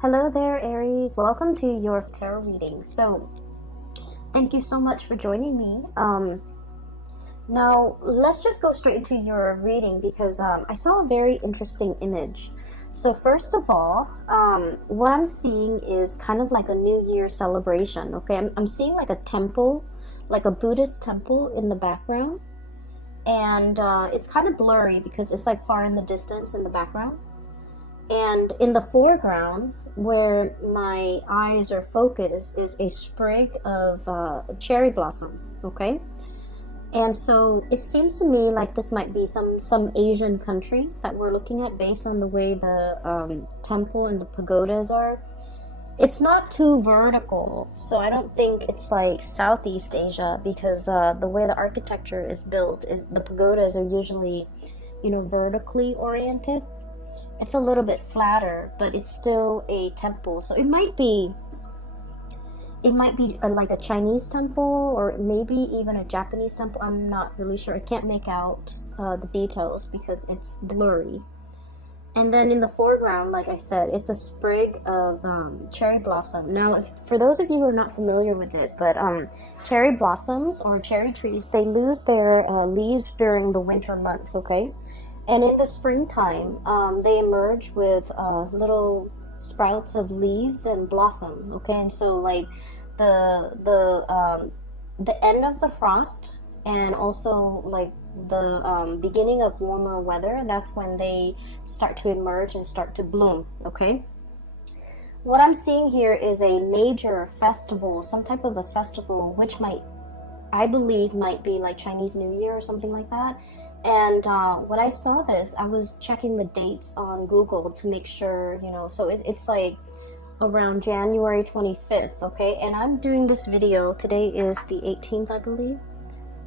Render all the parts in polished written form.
Hello there, Aries. Welcome to your tarot reading. So, thank you so much for joining me. Now, let's just go straight into your reading because I saw a very interesting image. So, first of all, what I'm seeing is kind of like a New Year celebration. Okay, I'm seeing like a temple, like a Buddhist temple in the background, and it's kind of blurry because it's like far in the distance in the background. And in the foreground, where my eyes are focused, is a sprig of cherry blossom, okay? And so it seems to me like this might be some Asian country that we're looking at based on the way the temple and the pagodas are. It's not too vertical, so I don't think it's like Southeast Asia because the way the architecture is built, the pagodas are usually, vertically oriented. It's a little bit flatter, but it's still a temple. So it might be like a Chinese temple or maybe even a Japanese temple. I'm not really sure. I can't make out the details because it's blurry. And then in the foreground, like I said, it's a sprig of cherry blossom. Now, for those of you who are not familiar with it, but cherry blossoms or cherry trees, they lose their leaves during the winter months, okay? And in the springtime, they emerge with little sprouts of leaves and blossom. Okay, and so like the end of the frost, and also like the beginning of warmer weather. That's when they start to emerge and start to bloom. Okay. What I'm seeing here is a major festival, some type of a festival, which I believe might be like Chinese New Year or something like that. And when I saw this, I was checking the dates on Google to make sure, so it's like around January 25th, okay? And I'm doing this video, today is the 18th, I believe.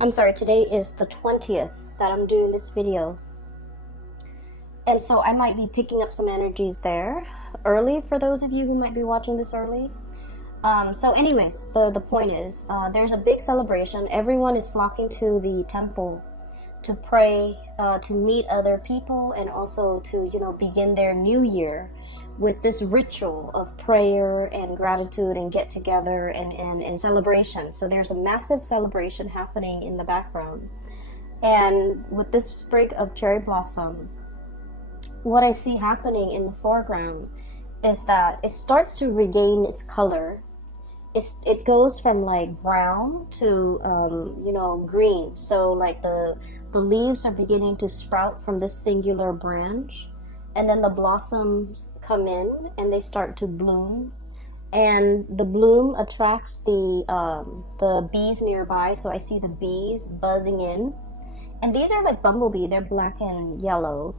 I'm sorry, today is the 20th that I'm doing this video. And so I might be picking up some energies there early for those of you who might be watching this early. So anyways, the point is, there's a big celebration. Everyone is flocking to the temple to pray, to meet other people, and also to, begin their new year with this ritual of prayer and gratitude and get together and celebration. So there's a massive celebration happening in the background. And with this sprig of cherry blossom, what I see happening in the foreground is that it starts to regain its color. It goes from like brown to green. So like the leaves are beginning to sprout from this singular branch, and then the blossoms come in and they start to bloom, and the bloom attracts the bees nearby. So I see the bees buzzing in, and these are like bumblebee. They're black and yellow.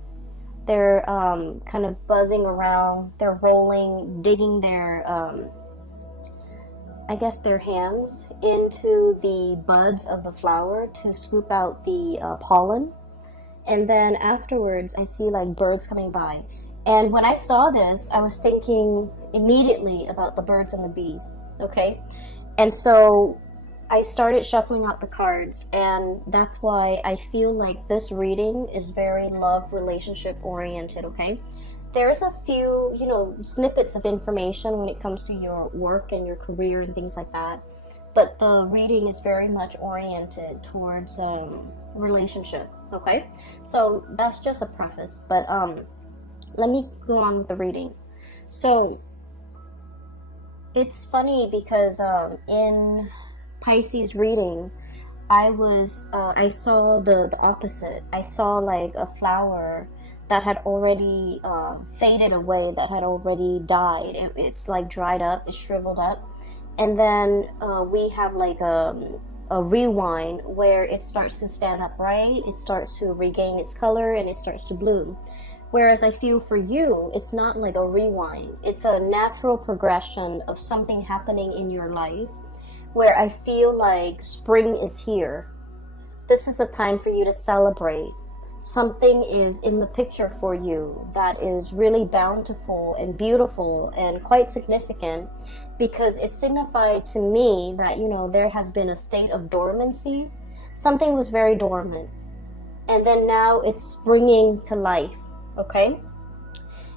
They're kind of buzzing around. They're rolling, digging their their hands into the buds of the flower to scoop out the pollen. And then afterwards, I see like birds coming by. And when I saw this, I was thinking immediately about the birds and the bees, okay? And so I started shuffling out the cards, and that's why I feel like this reading is very love relationship oriented, okay? There's a few, snippets of information when it comes to your work and your career and things like that. But the reading is very much oriented towards relationship, okay? So that's just a preface, but let me go on with the reading. So it's funny because in Pisces reading, I saw the opposite. I saw like a flower that had already faded away, that had already died. It's like dried up, it's shriveled up. And then we have like a rewind where it starts to stand upright, it starts to regain its color, and it starts to bloom. Whereas I feel for you, it's not like a rewind. It's a natural progression of something happening in your life where I feel like spring is here. This is a time for you to celebrate. Something is in the picture for you that is really bountiful and beautiful and quite significant, because it signified to me that, there has been a state of dormancy. Something was very dormant. And then now it's springing to life, okay?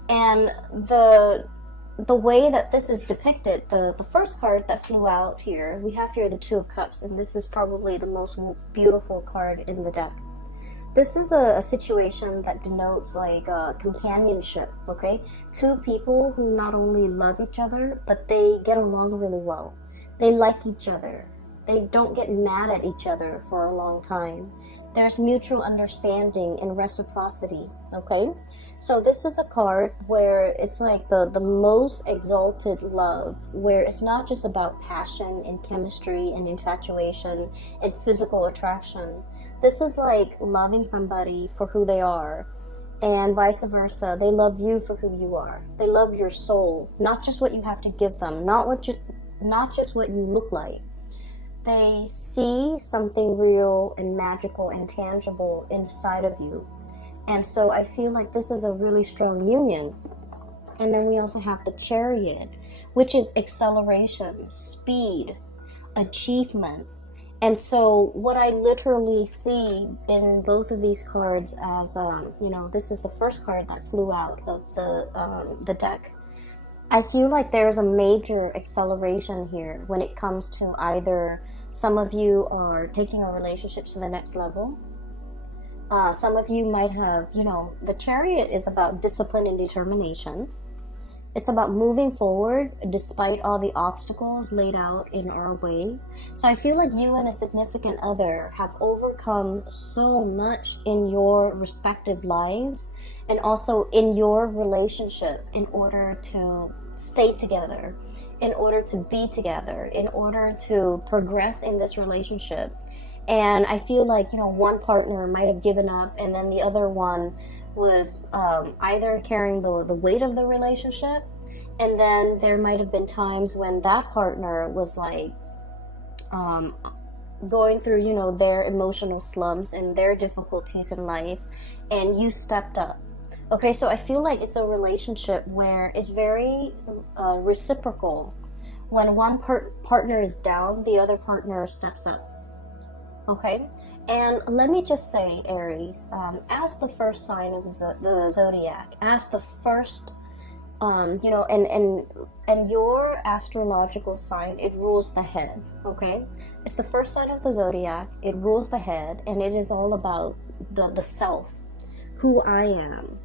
And the the way that this is depicted, the first card that flew out here, we have here the Two of Cups, and this is probably the most beautiful card in the deck. This is a situation that denotes like companionship, okay? Two people who not only love each other, but they get along really well. They like each other. They don't get mad at each other for a long time. There's mutual understanding and reciprocity, okay? So this is a card where it's like the most exalted love, where it's not just about passion and chemistry and infatuation and physical attraction. This is like loving somebody for who they are, and vice versa. They love you for who you are. They love your soul, not just what you have to give them, not just what you look like. They see something real and magical and tangible inside of you. And so I feel like this is a really strong union. And then we also have the Chariot, which is acceleration, speed, achievement. And so what I literally see in both of these cards as, this is the first card that flew out of the deck. I feel like there's a major acceleration here when it comes to either some of you are taking a relationship to the next level. Some of you might have, the Chariot is about discipline and determination. It's about moving forward despite all the obstacles laid out in our way. So I feel like you and a significant other have overcome so much in your respective lives and also in your relationship in order to stay together, in order to be together, in order to progress in this relationship. And I feel like, one partner might have given up and then the other one was either carrying the weight of the relationship, and then there might have been times when that partner was like going through, their emotional slumps and their difficulties in life, and you stepped up. Okay, so I feel like it's a relationship where it's very reciprocal. When one partner is down, the other partner steps up. Okay, and let me just say, Aries, as the first sign of the zodiac, as the first, and your astrological sign, it rules the head. Okay, it's the first sign of the zodiac. It rules the head, and it is all about the self, who I am,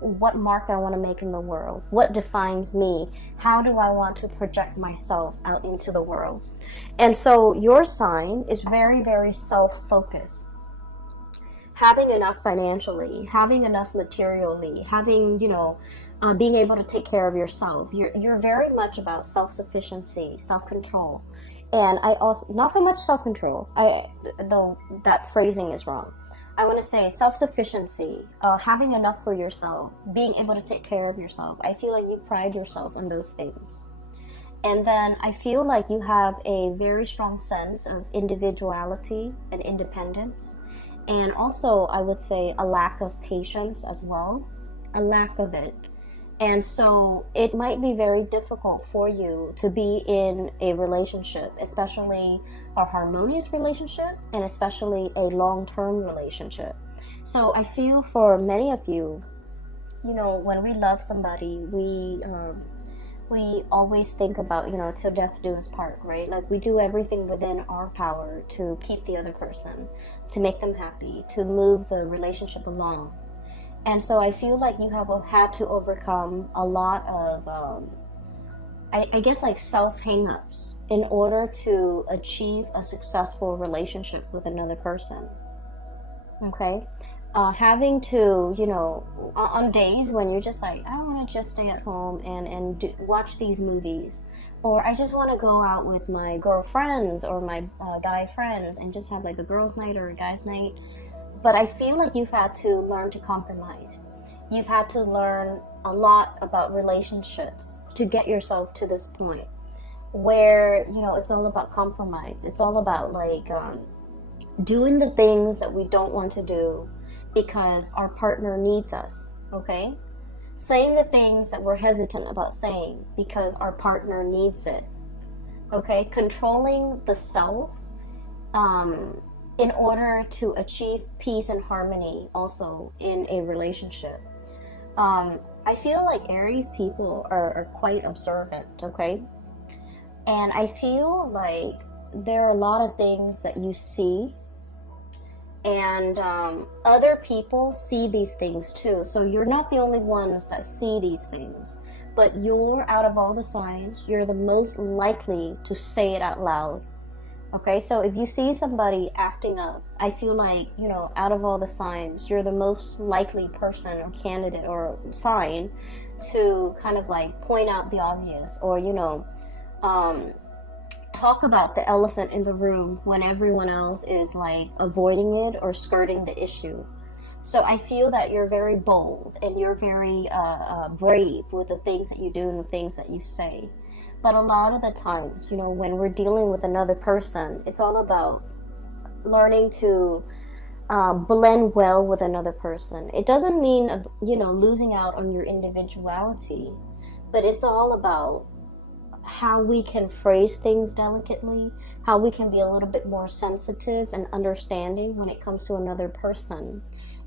what mark I want to make in the world, what defines me, how do I want to project myself out into the world. And so your sign is very, very self-focused. Having enough financially, having enough materially, having, being able to take care of yourself. You're very much about self-sufficiency, self-control. And I also, not so much self-control, though that phrasing is wrong. I want to say self-sufficiency, having enough for yourself, being able to take care of yourself. I feel like you pride yourself on those things. And then I feel like you have a very strong sense of individuality and independence. And also, I would say a lack of patience as well, a lack of it. And so it might be very difficult for you to be in a relationship, especially a harmonious relationship, and especially a long-term relationship. So I feel for many of you, when we love somebody, we always think about, till death do us part, right? Like we do everything within our power to keep the other person, to make them happy, to move the relationship along. And so I feel like you have had to overcome a lot of, I guess, like self-hang-ups in order to achieve a successful relationship with another person. Okay? Having to, on days when you're just like, I want to just stay at home and watch these movies. Or I just want to go out with my girlfriends or my guy friends and just have like a girls' night or a guys' night. But I feel like you've had to learn to compromise. You've had to learn a lot about relationships to get yourself to this point where, it's all about compromise. It's all about like doing the things that we don't want to do because our partner needs us, okay? Saying the things that we're hesitant about saying because our partner needs it, okay? Controlling the self, in order to achieve peace and harmony also in a relationship. I feel like Aries people are quite observant, okay? And I feel like there are a lot of things that you see, and other people see these things too. So you're not the only ones that see these things, but you're, out of all the signs, you're the most likely to say it out loud. Okay, so if you see somebody acting up, I feel like, you know, out of all the signs, you're the most likely person or candidate or sign to kind of like point out the obvious, or, you know, talk about the elephant in the room when everyone else is like avoiding it or skirting the issue. So I feel that you're very bold and you're very brave with the things that you do and the things that you say. But a lot of the times, you know, when we're dealing with another person, it's all about learning to blend well with another person. It doesn't mean, you know, losing out on your individuality, but it's all about how we can phrase things delicately, how we can be a little bit more sensitive and understanding when it comes to another person,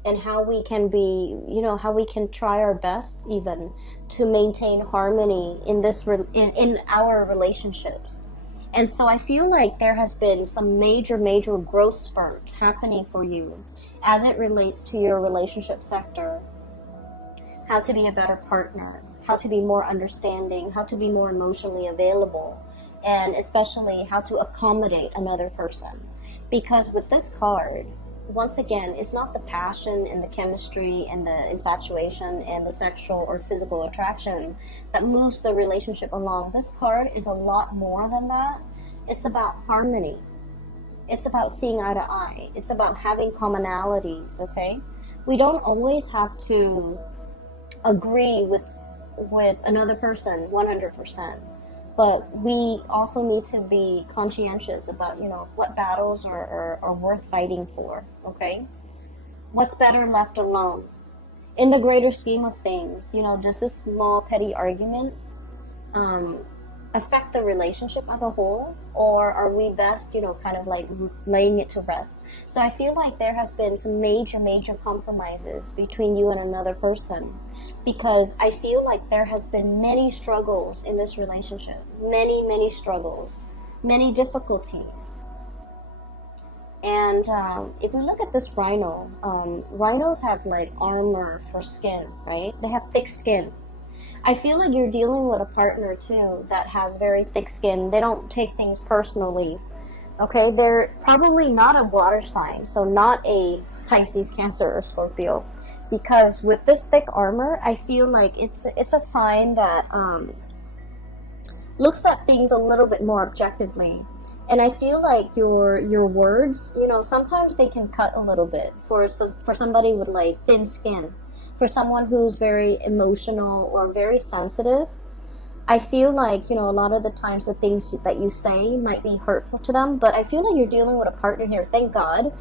and how we can be, you know, how we can try our best even to maintain harmony in this in our relationships. And so I feel like there has been some major growth spurt happening for you as it relates to your relationship sector. How to be a better partner, how to be more understanding, how to be more emotionally available, and especially how to accommodate another person. Because with this card, once again, it's not the passion and the chemistry and the infatuation and the sexual or physical attraction that moves the relationship along. This card is a lot more than that. It's about harmony. It's about seeing eye to eye. It's about having commonalities, okay? We don't always have to agree with another person 100%. But we also need to be conscientious about, you know, what battles are worth fighting for, okay? What's better left alone? In the greater scheme of things, you know, does this small petty argument affect the relationship as a whole? Or are we best, you know, kind of like laying it to rest? So I feel like there has been some major compromises between you and another person, because I feel like there has been many struggles in this relationship, many struggles, many difficulties. And if we look at this rhino, rhinos have like armor for skin, right? They have thick skin. I feel like you're dealing with a partner too that has very thick skin. They don't take things personally, okay? They're probably not a water sign, so not a Pisces, Cancer, or Scorpio. Because with this thick armor, I feel like it's a sign that looks at things a little bit more objectively. And I feel like your words, you know, sometimes they can cut a little bit for somebody with like thin skin. For someone who's very emotional or very sensitive, I feel like, you know, a lot of the times the things that you say might be hurtful to them. But I feel like you're dealing with a partner here. Thank God.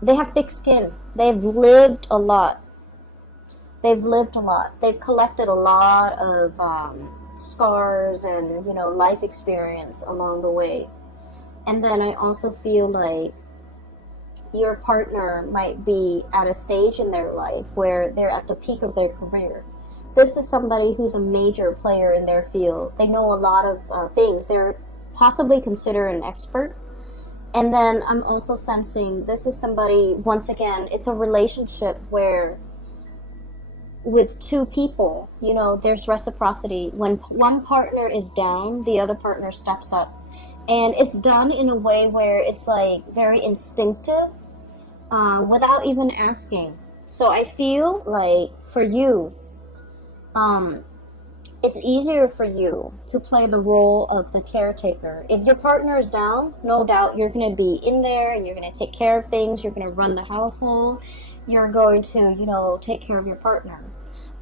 They have thick skin. They've lived a lot. They've lived a lot. They've collected a lot of scars and, you know, life experience along the way. And then I also feel like your partner might be at a stage in their life where they're at the peak of their career. This is somebody who's a major player in their field. They know a lot of things. They're possibly considered an expert. And then I'm also sensing this is somebody, once again, it's a relationship where with two people, you know, there's reciprocity. When one partner is down, the other partner steps up. And it's done in a way where it's like very instinctive, without even asking. So I feel like for you, it's easier for you to play the role of the caretaker. If your partner is down, no doubt you're going to be in there and you're going to take care of things. You're going to run the household. You're going to, you know, take care of your partner.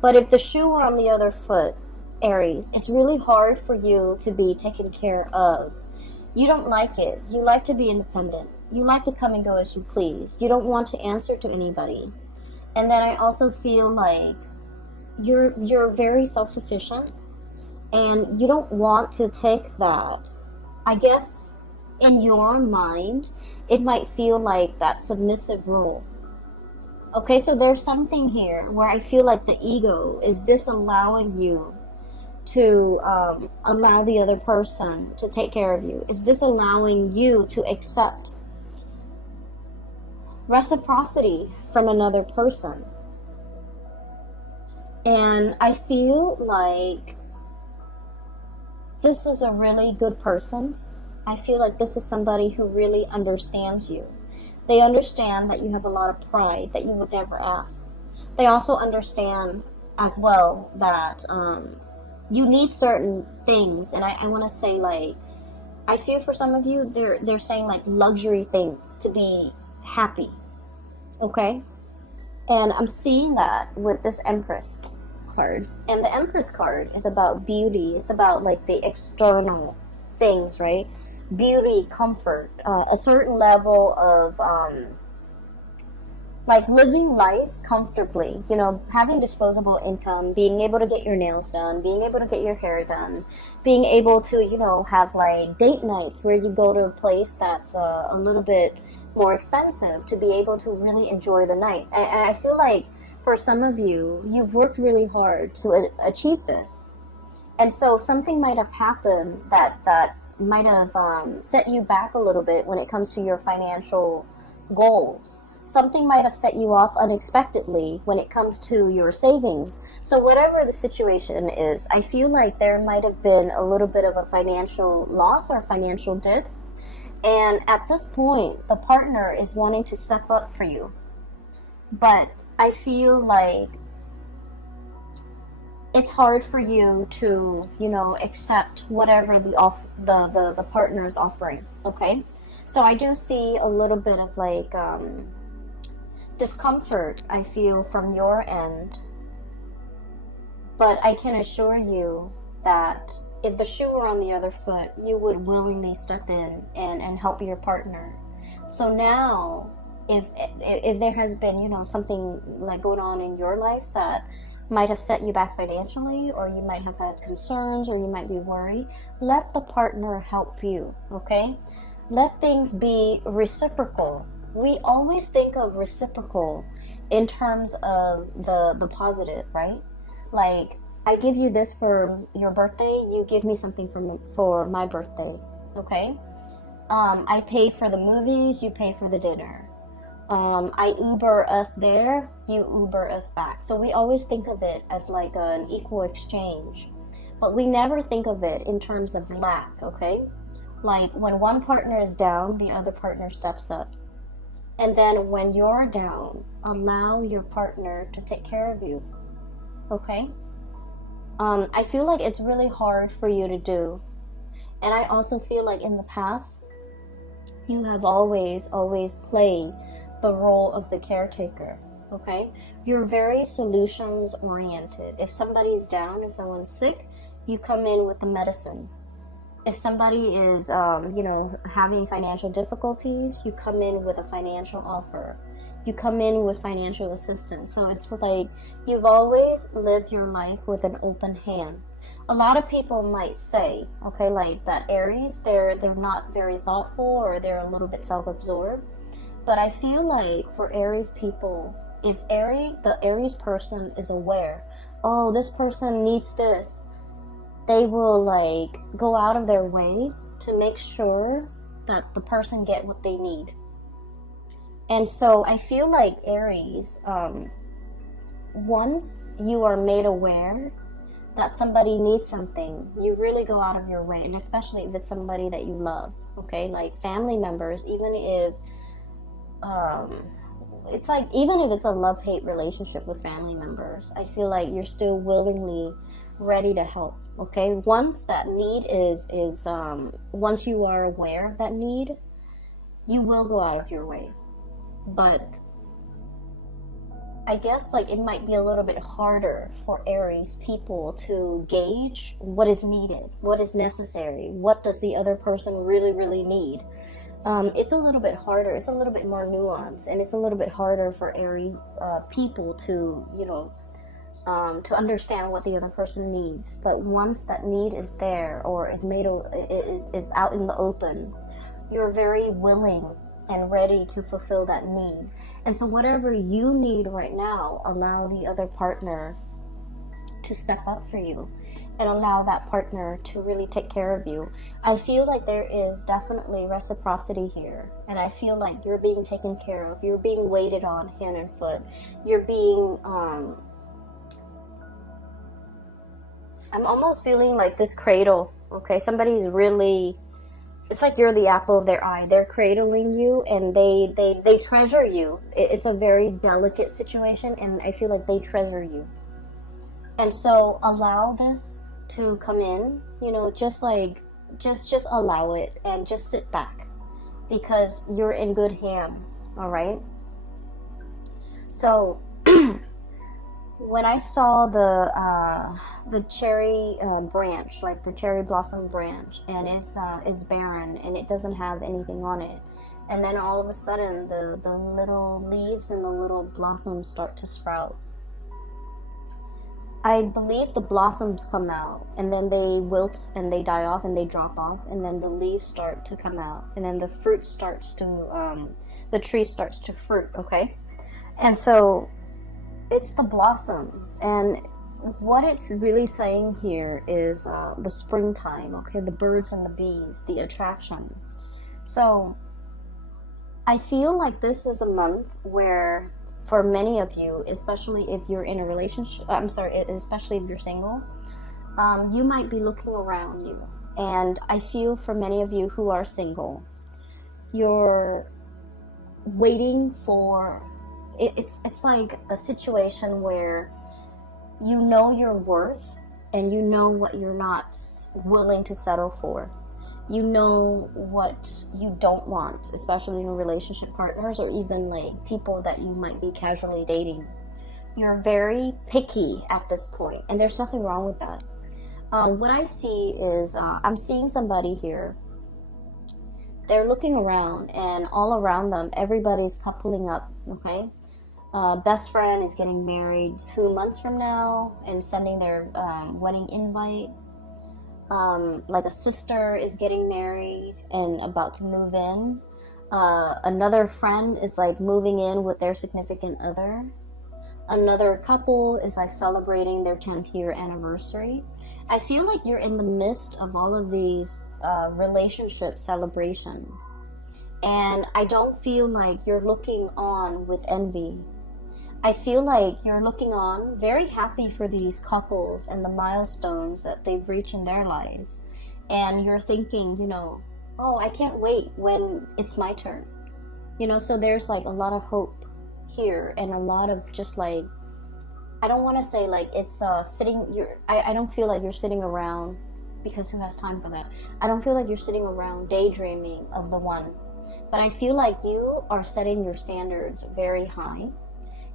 But if the shoe were on the other foot, Aries, it's really hard for you to be taken care of. You don't like it. You like to be independent. You like to come and go as you please. You don't want to answer to anybody. And then I also feel like you're very self-sufficient and you don't want to take that. I guess in your mind, it might feel like that submissive role. Okay, so there's something here where I feel like the ego is disallowing you to allow the other person to take care of you. It's disallowing you to accept reciprocity from another person. And I feel like this is a really good person. I feel like this is somebody who really understands you. They understand that you have a lot of pride that you would never ask. They also understand as well that you need certain things. And I want to say, like, I feel for some of you, they're saying like luxury things to be happy. Okay? And I'm seeing that with this Empress card. And the Empress card is about beauty. It's about like the external things, right? Beauty, comfort, a certain level of like living life comfortably, you know, having disposable income, being able to get your nails done, being able to get your hair done, being able to, you know, have like date nights where you go to a place that's a little bit more expensive to be able to really enjoy the night. And I feel like for some of you, you've worked really hard to achieve this. And so something might have happened that might have set you back a little bit when it comes to your financial goals. Something might have set you off unexpectedly when it comes to your savings. So whatever the situation is, I feel like there might have been a little bit of a financial loss or financial dip. And at this point, the partner is wanting to step up for you. But I feel like it's hard for you to, you know, accept whatever the partner is offering. Okay, so I do see a little bit of like discomfort I feel from your end, but I can assure you that if the shoe were on the other foot, you would willingly step in and help your partner. So now, if there has been, you know, something like going on in your life that might have set you back financially, or you might have had concerns, or you might be worried, let the partner help you, okay? Let things be reciprocal. We always think of reciprocal in terms of the positive, right? Like, I give you this for your birthday, you give me something for my birthday, okay? I pay for the movies, you pay for the dinner. I Uber us there, you Uber us back. So we always think of it as like an equal exchange. But we never think of it in terms of lack, okay? Like when one partner is down, the other partner steps up. And then when you're down, allow your partner to take care of you, okay? I feel like it's really hard for you to do. And I also feel like in the past, you have always played the role of the caretaker, okay? You're very solutions oriented. If somebody's down, if someone's sick, you come in with the medicine. If somebody is, you know, having financial difficulties, you come in with a financial offer. You come in with financial assistance. So it's like you've always lived your life with an open hand. A lot of people might say, okay, like that Aries, they're not very thoughtful, or they're a little bit self-absorbed. But I feel like for Aries people, if the Aries person is aware, oh, this person needs this, they will like go out of their way to make sure that the person get what they need. And so I feel like Aries, once you are made aware that somebody needs something, you really go out of your way. And especially if it's somebody that you love, okay? Like family members, even if it's like, even if it's a love-hate relationship with family members, I feel like you're still willingly ready to help, okay? Once that need is once you are aware of that need, you will go out of your way. But I guess like it might be a little bit harder for Aries people to gauge what is needed, what is necessary, what does the other person really need. It's a little bit harder, it's a little bit more nuanced, and it's a little bit harder for Aries people to, you know, to understand what the other person needs. But once that need is there, or is out in the open, you're very willing and ready to fulfill that need. And so whatever you need right now, allow the other partner to step up for you and allow that partner to really take care of you. I feel like there is definitely reciprocity here, and I feel like you're being taken care of. You're being waited on hand and foot. You're being I'm almost feeling like this cradle. Okay, somebody's really, it's like you're the apple of their eye. They're cradling you, and they treasure you. It's a very delicate situation, and I feel like they treasure you. And so allow this to come in, you know, just allow it and just sit back, because you're in good hands. All right. So when I saw the cherry branch, like the cherry blossom branch, and it's barren and it doesn't have anything on it, and then all of a sudden the little leaves and the little blossoms start to sprout. I believe the blossoms come out, and then they wilt and they die off and they drop off, and then the leaves start to come out, and then the fruit starts to the tree starts to fruit. Okay, and so it's the blossoms, and what it's really saying here is the springtime. Okay, the birds and the bees, the attraction. So I feel like this is a month where, for many of you, especially if you're in a relationship, especially if you're single, you might be looking around you. And I feel for many of you who are single, you're waiting for, it's like a situation where you know your worth and you know what you're not willing to settle for. You know what you don't want, especially in relationship partners or even like people that you might be casually dating. You're very picky at this point, and there's nothing wrong with that. What I see is I'm seeing somebody here. They're looking around, and all around them, everybody's coupling up, okay? Best friend is getting married 2 months from now and sending their wedding invite. Like a sister is getting married and about to move in. Another friend is like moving in with their significant other. Another couple is like celebrating their 10th year anniversary. I feel like you're in the midst of all of these relationship celebrations. And I don't feel like you're looking on with envy. I feel like you're looking on very happy for these couples and the milestones that they've reached in their lives. And you're thinking, you know, oh, I can't wait when it's my turn. You know, so there's like a lot of hope here, and a lot of just like, I don't want to say like it's I don't feel like you're sitting around, because who has time for that? I don't feel like you're sitting around daydreaming of the one. But I feel like you are setting your standards very high.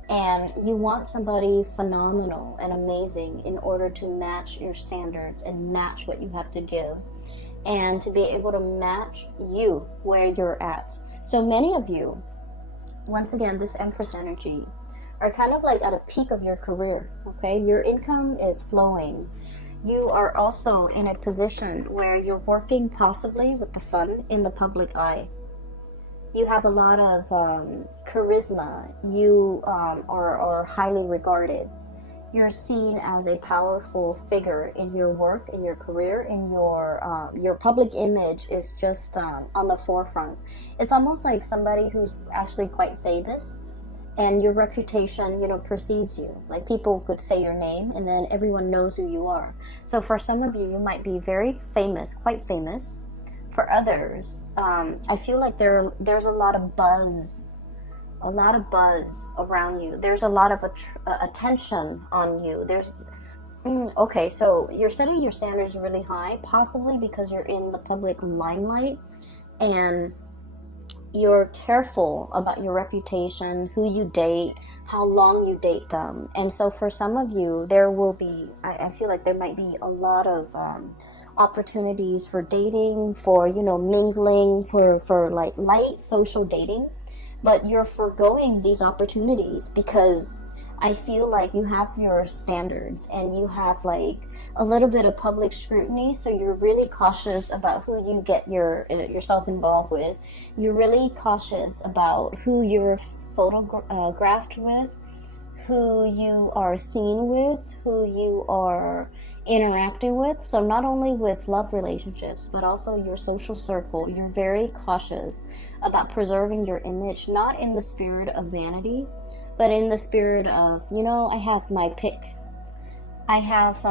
And you want somebody phenomenal and amazing in order to match your standards and match what you have to give, and to be able to match you where you're at. So many of you, once again, this Empress energy, are kind of like at a peak of your career, okay? Your income is flowing. You are also in a position where you're working possibly with the sun in the public eye. You have a lot of charisma. You are highly regarded. You're seen as a powerful figure in your work, in your career, in your public image is just on the forefront. It's almost like somebody who's actually quite famous, and your reputation, you know, precedes you. Like people could say your name, and then everyone knows who you are. So for some of you, you might be very famous, quite famous. For others, I feel like there's a lot of buzz around you. There's a lot of attention on you. Okay, so you're setting your standards really high, possibly because you're in the public limelight, and you're careful about your reputation, who you date, how long you date them. And so for some of you, there will be, I feel like there might be a lot of opportunities for dating, for, you know, mingling, for like light social dating, but you're foregoing these opportunities because I feel like you have your standards and you have like a little bit of public scrutiny, so you're really cautious about who you get yourself involved with. You're really cautious about who you're photographed with, who you are seen with, who you are interacting with. So not only with love relationships, but also your social circle. You're very cautious about preserving your image, not in the spirit of vanity, but in the spirit of, you know, I have my pick. I have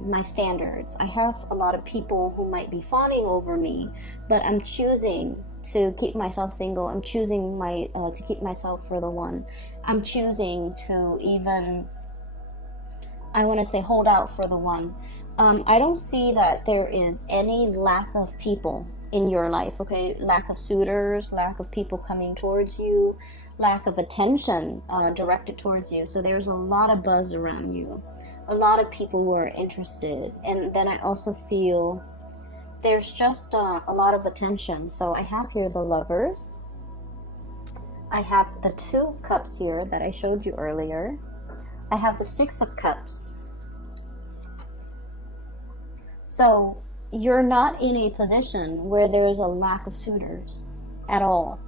my standards. I have a lot of people who might be fawning over me, but I'm choosing to keep myself single. I'm choosing to keep myself for the one. I'm choosing to even, I want to say, hold out for the one. I don't see that there is any lack of people in your life, okay? Lack of suitors, lack of people coming towards you, lack of attention directed towards you. So there's a lot of buzz around you, a lot of people who are interested. And then I also feel there's just a lot of attention. So I have here the Lovers. I have the Two of Cups here that I showed you earlier. I have the Six of Cups. So you're not in a position where there's a lack of suitors at all.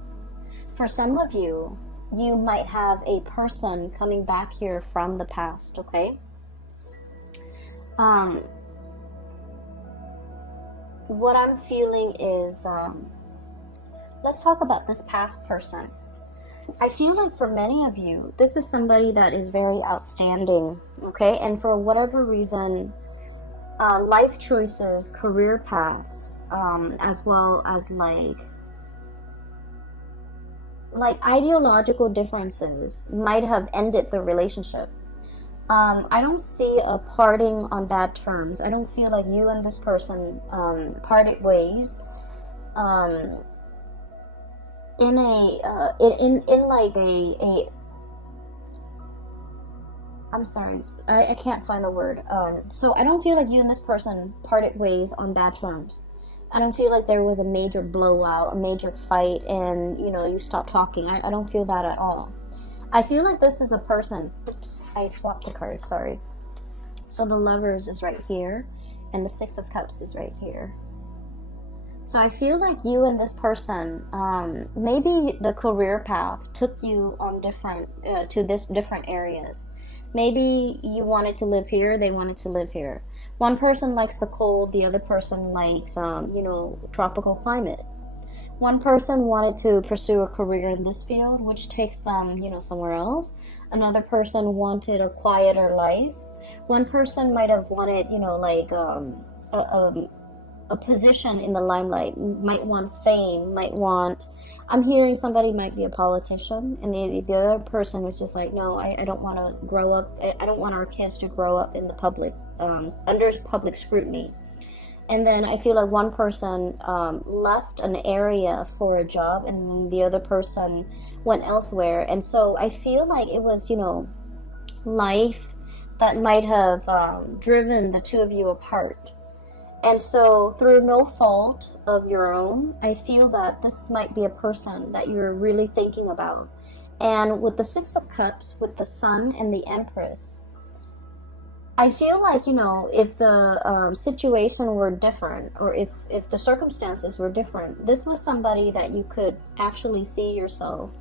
For some of you, you might have a person coming back here from the past, okay? What I'm feeling is, let's talk about this past person. I feel like for many of you, this is somebody that is very outstanding, okay? And for whatever reason, life choices, career paths, as well as like ideological differences might have ended the relationship. I don't see a parting on bad terms. I don't feel like you and this person parted ways in like a I'm sorry, I can't find the word. So I don't feel like you and this person parted ways on bad terms. I don't feel like there was a major blowout, a major fight, and you know, you stopped talking. I don't feel that at all. I feel like this is a person. Oops, I swapped the card, sorry. So the Lovers is right here, and the Six of Cups is right here. So I feel like you and this person, maybe the career path took you on different areas. Maybe you wanted to live here, they wanted to live here. One person likes the cold, the other person likes, tropical climate. One person wanted to pursue a career in this field, which takes them, somewhere else. Another person wanted a quieter life. One person might have wanted, a position in the limelight, might want fame, I'm hearing somebody might be a politician, and the other person was just like, no, I don't want to grow up, I don't want our kids to grow up in the public, under public scrutiny. And then I feel like one person left an area for a job, and then the other person went elsewhere. And so I feel like it was, life that might have driven the two of you apart. And so through no fault of your own, I feel that this might be a person that you're really thinking about. And with the Six of Cups, with the Sun and the Empress, I feel like, if the situation were different, or if the circumstances were different, this was somebody that you could actually see yourself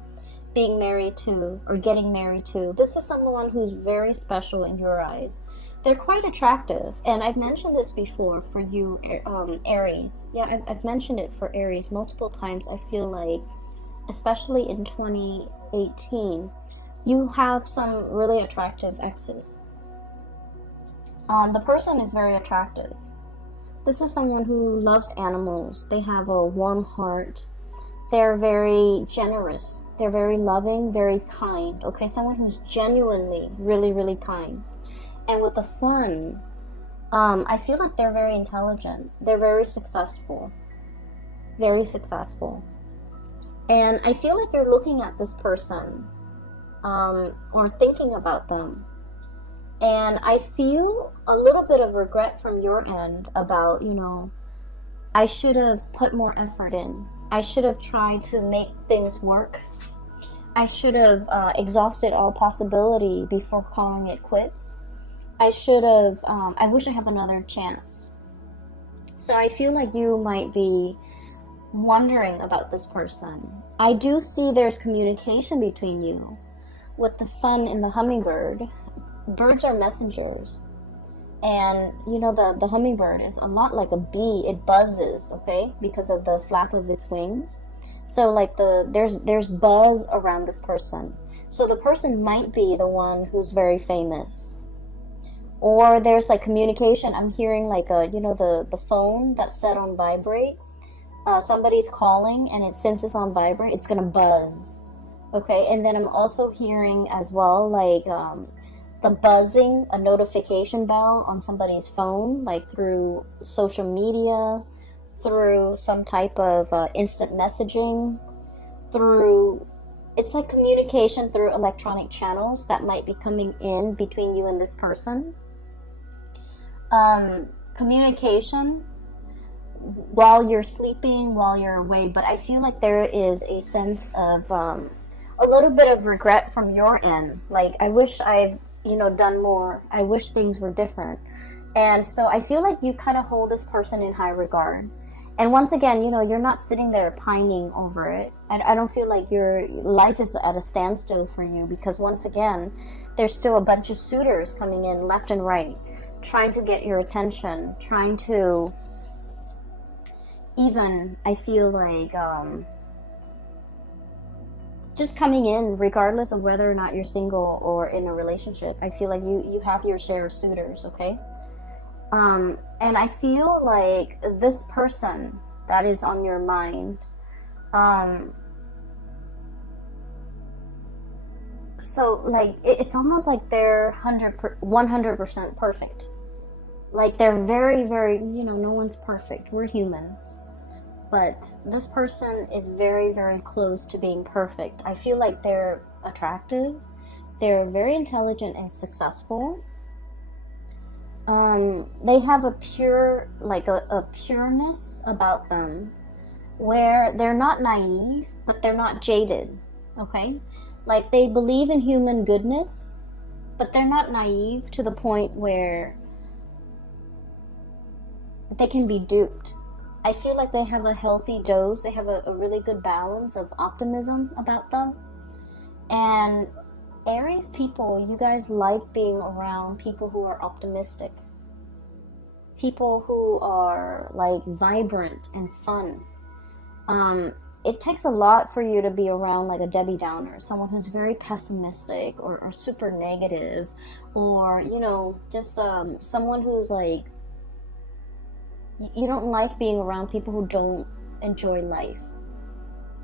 being married to or getting married to. This is someone who's very special in your eyes. They're quite attractive, and I've mentioned this before for you, Aries. Yeah, I've mentioned it for Aries multiple times. I feel like, especially in 2018, you have some really attractive exes. The person is very attractive. This is someone who loves animals. They have a warm heart. They're very generous. They're very loving, very kind. Okay, someone who's genuinely really, really kind. And with the Sun, I feel like they're very intelligent. They're very successful. Very successful. And I feel like you're looking at this person or thinking about them. And I feel a little bit of regret from your end about, I should have put more effort in. I should have tried to make things work I should have exhausted all possibility before calling it quits. I should have, I wish I have another chance. So I feel like you might be wondering about this person. I do see there's communication between you. With the sun and the hummingbird, birds are messengers. And you know, the hummingbird is a lot like a bee. It buzzes, okay, because of the flap of its wings. So like there's buzz around this person. So the person might be the one who's very famous. Or there's like communication. I'm hearing like the phone that's set on vibrate. Somebody's calling and it since it's on vibrate, it's gonna buzz. Okay, and then I'm also hearing as well like the buzzing, a notification bell on somebody's phone, like through social media, through some type of instant messaging, through, it's like communication through electronic channels that might be coming in between you and this person. Communication while you're sleeping, while you're awake, but I feel like there is a sense of a little bit of regret from your end. Like, I wish I've done more. I wish things were different. And so I feel like you kind of hold this person in high regard. And once again, you're not sitting there pining over it. I don't feel like your life is at a standstill for you, because once again, there's still a bunch of suitors coming in left and right, trying to get your attention, trying to even, I feel like, just coming in regardless of whether or not you're single or in a relationship. I feel like you have your share of suitors, okay? And I feel like this person that is on your mind, so like it's almost like they're 100% perfect. Like they're very, very, no one's perfect. We're humans. But this person is very, very close to being perfect. I feel like they're attractive. They're very intelligent and successful. They have a pure, like a pureness about them where they're not naive, but they're not jaded, okay? Like they believe in human goodness, but they're not naive to the point where they can be duped. I feel like they have a healthy dose. They have a really good balance of optimism about them. And Aries people, you guys like being around people who are optimistic. People who are like vibrant and fun. It takes a lot for you to be around like a Debbie Downer, someone who's very pessimistic or super negative, or, just someone who's like, you don't like being around people who don't enjoy life,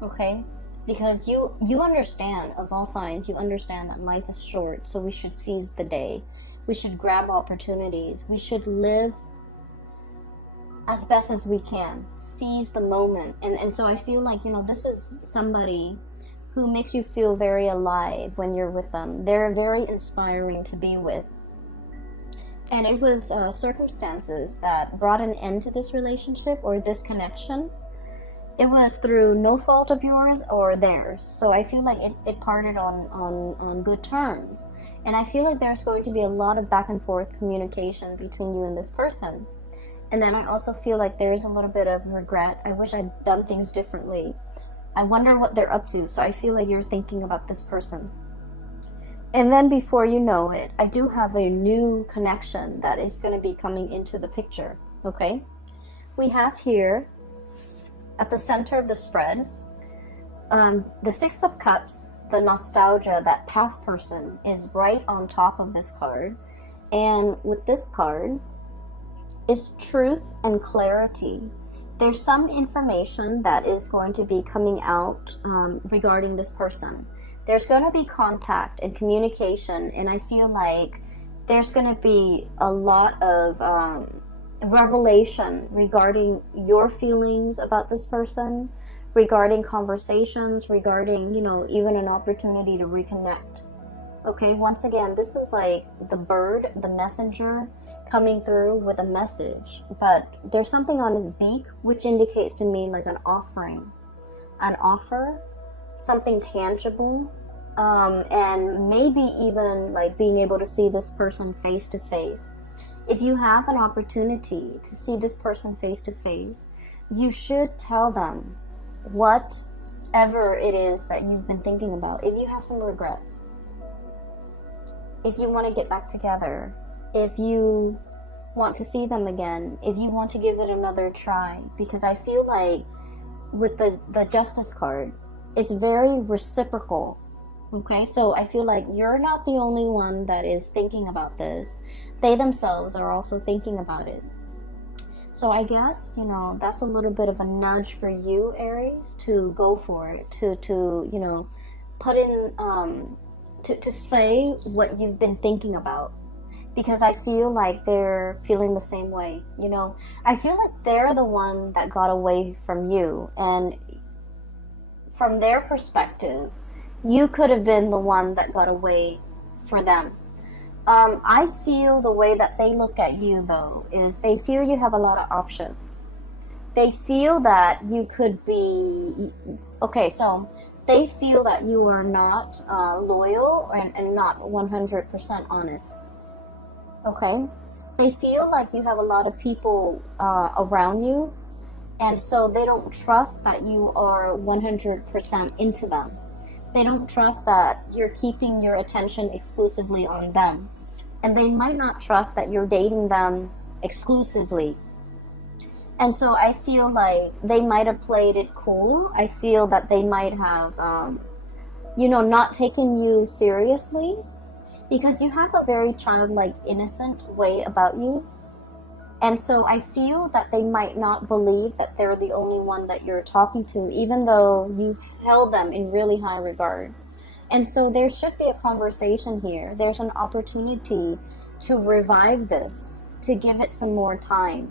okay? Because you understand, of all signs, you understand that life is short, so we should seize the day. We should grab opportunities. We should live as best as we can. Seize the moment. And so I feel like, this is somebody who makes you feel very alive when you're with them. They're very inspiring to be with. And it was circumstances that brought an end to this relationship or this connection. It was through no fault of yours or theirs. So I feel like it parted on good terms. And I feel like there's going to be a lot of back and forth communication between you and this person. And then I also feel like there is a little bit of regret. I wish I'd done things differently. I wonder what they're up to. So I feel like you're thinking about this person. And then before you know it, I do have a new connection that is going to be coming into the picture, okay? We have here, at the center of the spread, the Six of Cups, the nostalgia, that past person, is right on top of this card. And with this card, is truth and clarity. There's some information that is going to be coming out regarding this person. There's going to be contact and communication, and I feel like there's going to be a lot of revelation regarding your feelings about this person, regarding conversations, regarding, even an opportunity to reconnect. Okay, once again, this is like the bird, the messenger, coming through with a message, but there's something on his beak which indicates to me like an offering, an offer, something tangible, and maybe even like being able to see this person face to face. If you have an opportunity to see this person face to face, you should tell them whatever it is that you've been thinking about. If you have some regrets, if you want to get back together, if you want to see them again, if you want to give it another try, because I feel like with the Justice card, it's very reciprocal. Okay, so I feel like you're not the only one that is thinking about this. They themselves are also thinking about it. So I guess, you know, that's a little bit of a nudge for you, Aries, to go for it, to you know, put in, to say what you've been thinking about. Because I feel like they're feeling the same way, you know. I feel like they're the one that got away from you. And from their perspective, you could have been the one that got away for them. I feel the way that they look at you, though, is they feel you have a lot of options. They feel that you could be... Okay, so they feel that you are not loyal and not 100% honest. Okay? They feel like you have a lot of people around you, and so they don't trust that you are 100% into them. They don't trust that you're keeping your attention exclusively on them. And they might not trust that you're dating them exclusively. And so I feel like they might have played it cool. I feel that they might have, you know, not taken you seriously. Because you have a very childlike, innocent way about you. And so I feel that they might not believe that they're the only one that you're talking to, even though you held them in really high regard. And so there should be a conversation here. There's an opportunity to revive this, to give it some more time.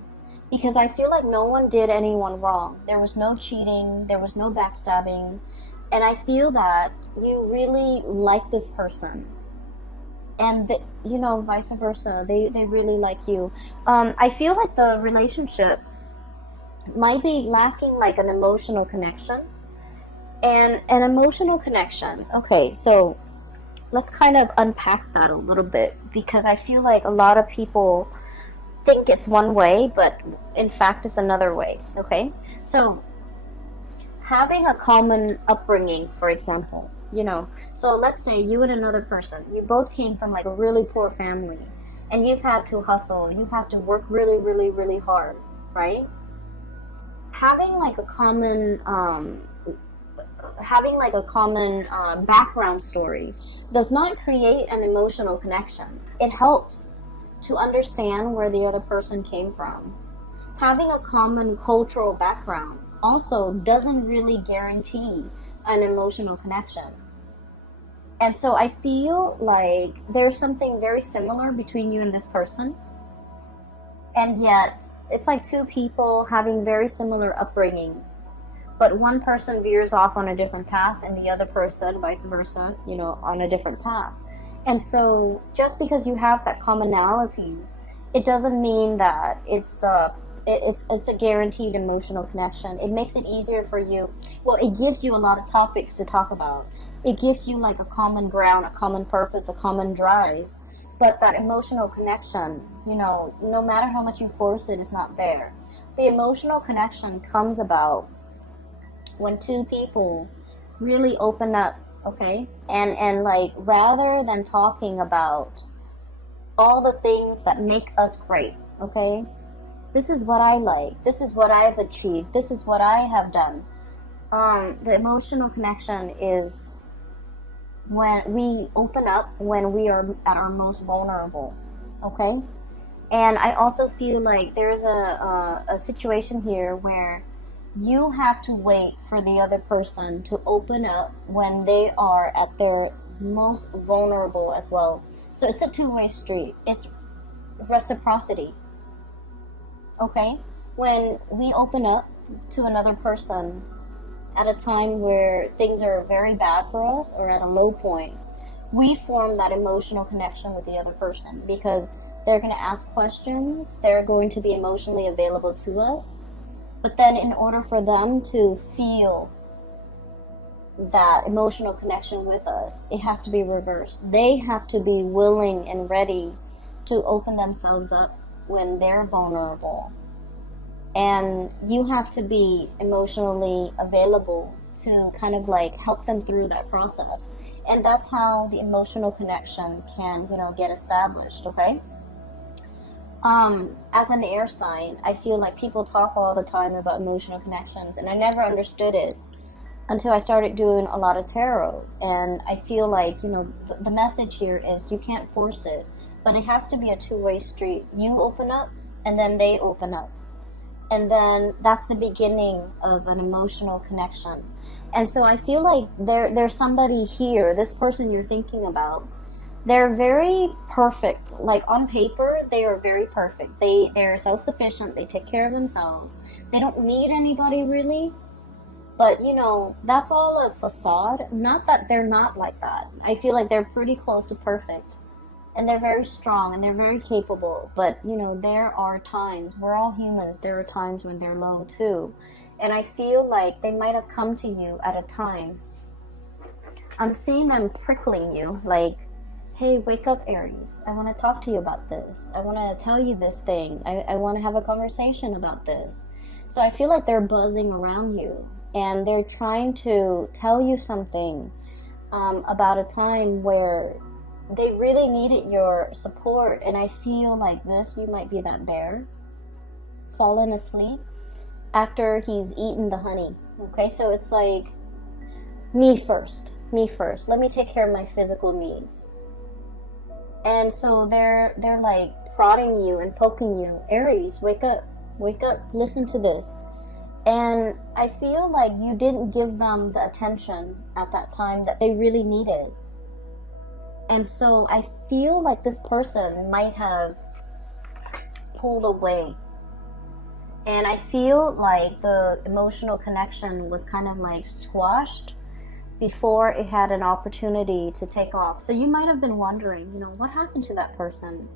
Because I feel like no one did anyone wrong. There was no cheating, there was no backstabbing. And I feel that you really like this person. And, you know, vice versa. They really like you. I feel like the relationship might be lacking like an emotional connection. And an emotional connection. Okay, so let's kind of unpack that a little bit. Because I feel like a lot of people think it's one way, but in fact it's another way. Okay? So, having a common upbringing, for example. You know, so let's say you and another person, you both came from like a really poor family, and you've had to hustle, you've had to work really, really, really hard, right? Having like a common, background story does not create an emotional connection. It helps to understand where the other person came from. Having a common cultural background also doesn't really guarantee an emotional connection. And so I feel like there's something very similar between you and this person. And yet, it's like two people having very similar upbringing. But one person veers off on a different path and the other person, vice versa, you know, on a different path. And so just because you have that commonality, it doesn't mean that it's a guaranteed emotional connection. It makes it easier for you. Well, it gives you a lot of topics to talk about. It gives you like a common ground, a common purpose, a common drive. But that emotional connection, you know, no matter how much you force it, it's not there. The emotional connection comes about when two people really open up, okay? And like, rather than talking about all the things that make us great, okay? This is what I like. This is what I've achieved. This is what I have done. The emotional connection is when we open up, when we are at our most vulnerable. Okay? And I also feel like there's a situation here where you have to wait for the other person to open up when they are at their most vulnerable as well. So it's a two-way street. It's reciprocity. Okay? When we open up to another person at a time where things are very bad for us or at a low point, we form that emotional connection with the other person because they're going to ask questions, they're going to be emotionally available to us. But then in order for them to feel that emotional connection with us, it has to be reversed. They have to be willing and ready to open themselves up when they're vulnerable. And you have to be emotionally available to kind of like help them through that process. And that's how the emotional connection can, get established, okay? As an air sign, I feel like people talk all the time about emotional connections, and I never understood it until I started doing a lot of tarot. And I feel like, the message here is you can't force it, but it has to be a two-way street. You open up, and then they open up. And then that's the beginning of an emotional connection. And so I feel like there's somebody here, this person you're thinking about, they're very perfect. Like on paper, they are very perfect. They're self-sufficient. They take care of themselves. They don't need anybody really. But, that's all a facade. Not that they're not like that. I feel like they're pretty close to perfect. And they're very strong and they're very capable. But, there are times, we're all humans, there are times when they're low too. And I feel like they might have come to you at a time. I'm seeing them prickling you, like, hey, wake up, Aries. I want to talk to you about this. I want to tell you this thing. I want to have a conversation about this. So I feel like they're buzzing around you. And they're trying to tell you something about a time where they really needed your support. And I feel like you might be that bear fallen asleep after he's eaten the honey. Okay, so it's like, me first. Let me take care of my physical needs. And so they're like prodding you and poking you. Aries, wake up, listen to this. And I feel like you didn't give them the attention at that time that they really needed. And so I feel like this person might have pulled away. And I feel like the emotional connection was kind of like squashed before it had an opportunity to take off. So you might have been wondering, what happened to that person?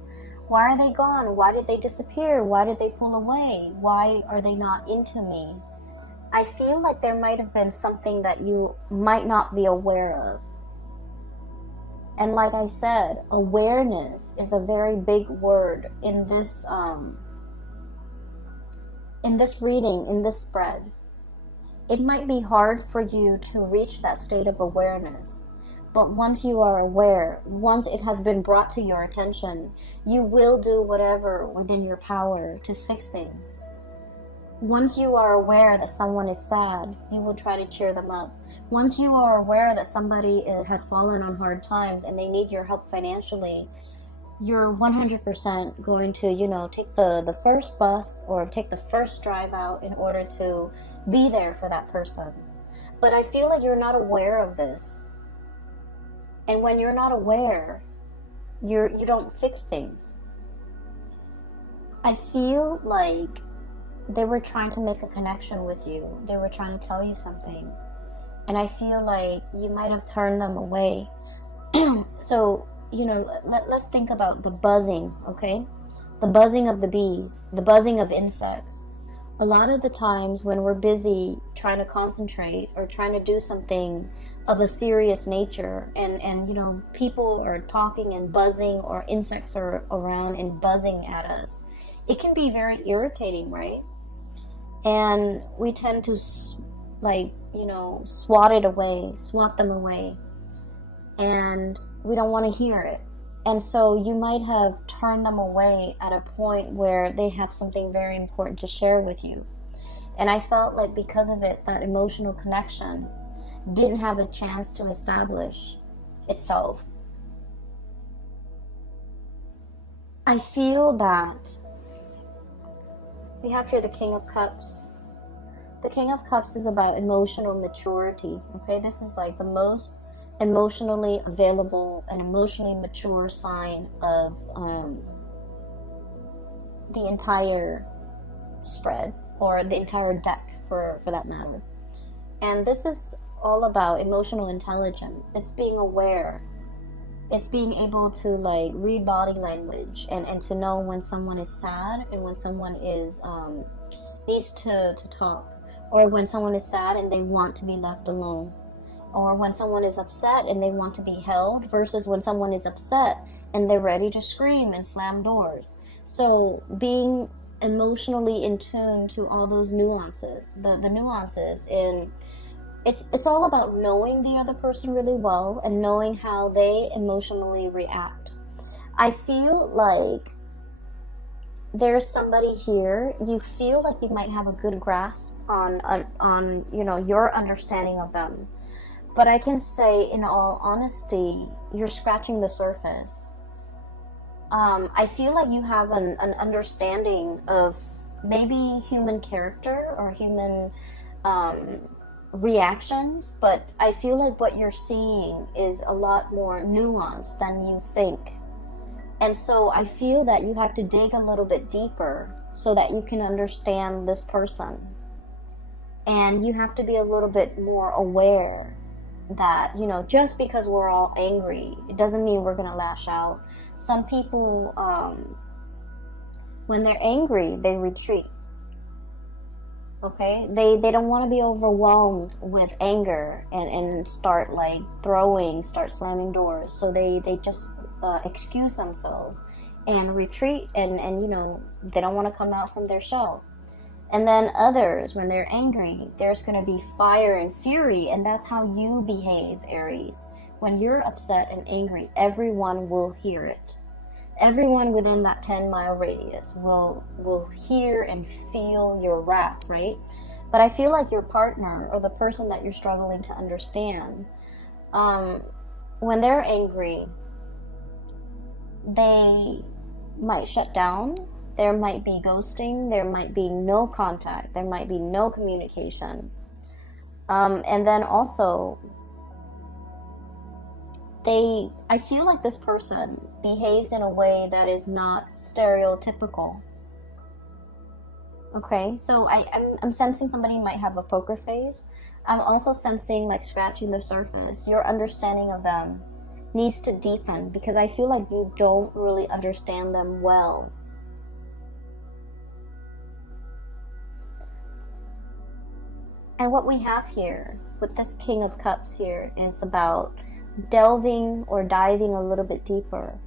Why are they gone? Why did they disappear? Why did they pull away? Why are they not into me? I feel like there might have been something that you might not be aware of. And like I said, awareness is a very big word in this reading, in this spread. It might be hard for you to reach that state of awareness. But once you are aware, once it has been brought to your attention, you will do whatever within your power to fix things. Once you are aware that someone is sad, you will try to cheer them up. Once you are aware that somebody has fallen on hard times and they need your help financially, you're 100% going to, take the first bus or take the first drive out in order to be there for that person. But I feel like you're not aware of this. And when you're not aware, you don't fix things. I feel like they were trying to make a connection with you. They were trying to tell you something. And I feel like you might have turned them away. So, let's think about the buzzing, okay? The buzzing of the bees, the buzzing of insects. A lot of the times when we're busy trying to concentrate or trying to do something of a serious nature and people are talking and buzzing or insects are around and buzzing at us, it can be very irritating, right? And we tend to swat them away, and we don't want to hear it. And so you might have turned them away at a point where they have something very important to share with you. And I felt like because of it, that emotional connection didn't have a chance to establish itself. I feel that we have here the King of Cups. The King of Cups is about emotional maturity. Okay, this is like the most emotionally available and emotionally mature sign of the entire spread, or the entire deck for that matter. And this is all about emotional intelligence. It's being aware. It's being able to read body language and to know when someone is sad and when someone is needs to talk, or when someone is sad and they want to be left alone. or when someone is upset and they want to be held, versus when someone is upset and they're ready to scream and slam doors. So being emotionally in tune to all those nuances, the nuances in it's all about knowing the other person really well and knowing how they emotionally react. I feel like there's somebody here, you feel like you might have a good grasp on you know, your understanding of them. But I can say, in all honesty, you're scratching the surface. I feel like you have an understanding of maybe human character or human reactions, but I feel like what you're seeing is a lot more nuanced than you think. And so I feel that you have to dig a little bit deeper so that you can understand this person. And you have to be a little bit more aware that, you know, just because we're all angry, it doesn't mean we're going to lash out. Some people, when they're angry, they retreat. Okay? They don't want to be overwhelmed with anger and start like start slamming doors. So they just excuse themselves and retreat, and you know, they don't want to come out from their shell. And then others, when they're angry, there's going to be fire and fury, and that's how you behave, Aries. When you're upset and angry, everyone will hear it. Everyone within that 10-mile radius will hear and feel your wrath, right? But I feel like your partner or the person that you're struggling to understand, when they're angry, they might shut down. There might be ghosting. There might be no contact. There might be no communication. And then also, I feel like this person behaves in a way that is not stereotypical. Okay, so I'm sensing somebody might have a poker face. I'm also sensing like scratching the surface. Your understanding of them needs to deepen, because I feel like you don't really understand them well. And what we have here with this King of Cups here is about delving or diving a little bit deeper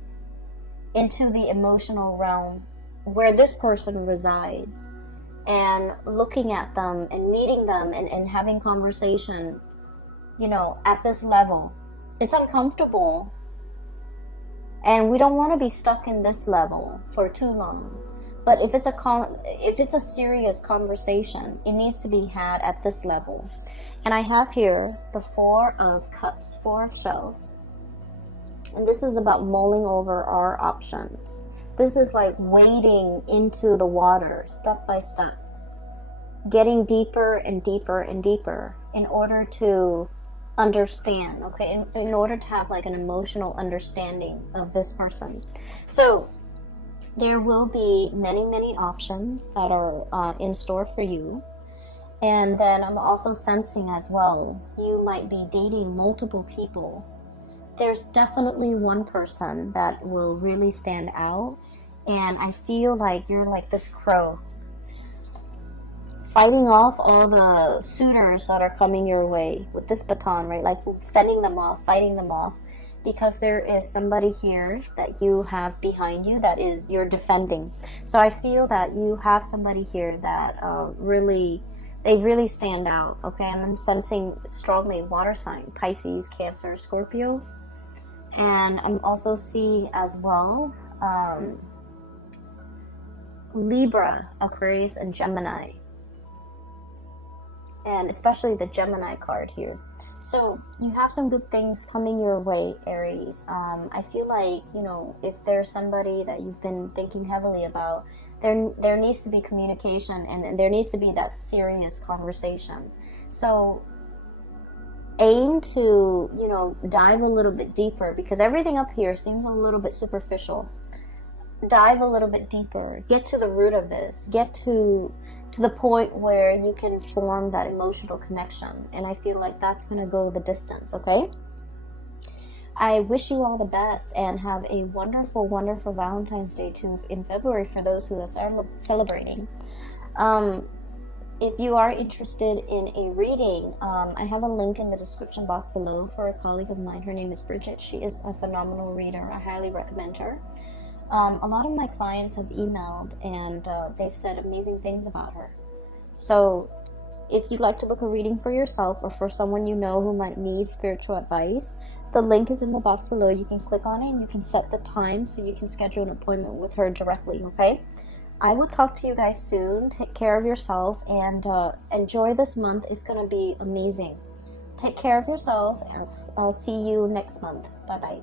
into the emotional realm where this person resides, and looking at them and meeting them and having conversation, you know, at this level. It's uncomfortable, and we don't want to be stuck in this level for too long. But if it's a serious conversation, it needs to be had at this level. And I have here the Four of Cups, Four of Shells. And this is about mulling over our options. This is like wading into the water step by step, getting deeper and deeper and deeper in order to understand, okay, in order to have like an emotional understanding of this person. So there will be many options that are in store for you. And then I'm also sensing as well, you might be dating multiple people. There's definitely one person that will really stand out, and I feel like you're like this crow, fighting off all the suitors that are coming your way with this baton, right? Like fending them off, fighting them off, because there is somebody here that you have behind you that is you're defending. So I feel that you have somebody here that they really stand out, okay? And I'm sensing strongly water sign, Pisces, Cancer, Scorpio. And I'm also seeing as well Libra, Aquarius, and Gemini. And especially the Gemini card here. So you have some good things coming your way, Aries. I feel like, you know, if there's somebody that you've been thinking heavily about, there needs to be communication, and there needs to be that serious conversation. So aim to, you know, dive a little bit deeper, because everything up here seems a little bit superficial. Dive a little bit deeper. Get to the root of this. Get to the point where you can form that emotional connection. And I feel like that's going to go the distance, okay? I wish you all the best, and have a wonderful, wonderful Valentine's Day too in February for those who are celebrating. if you are interested in a reading, I have a link in the description box below for a colleague of mine. Her name is Bridget. She is a phenomenal reader. I highly recommend her. A lot of my clients have emailed and they've said amazing things about her. So if you'd like to book a reading for yourself or for someone you know who might need spiritual advice, the link is in the box below. You can click on it and you can set the time so you can schedule an appointment with her directly, okay? I will talk to you guys soon. Take care of yourself and enjoy this month. It's going to be amazing. Take care of yourself and I'll see you next month. Bye-bye.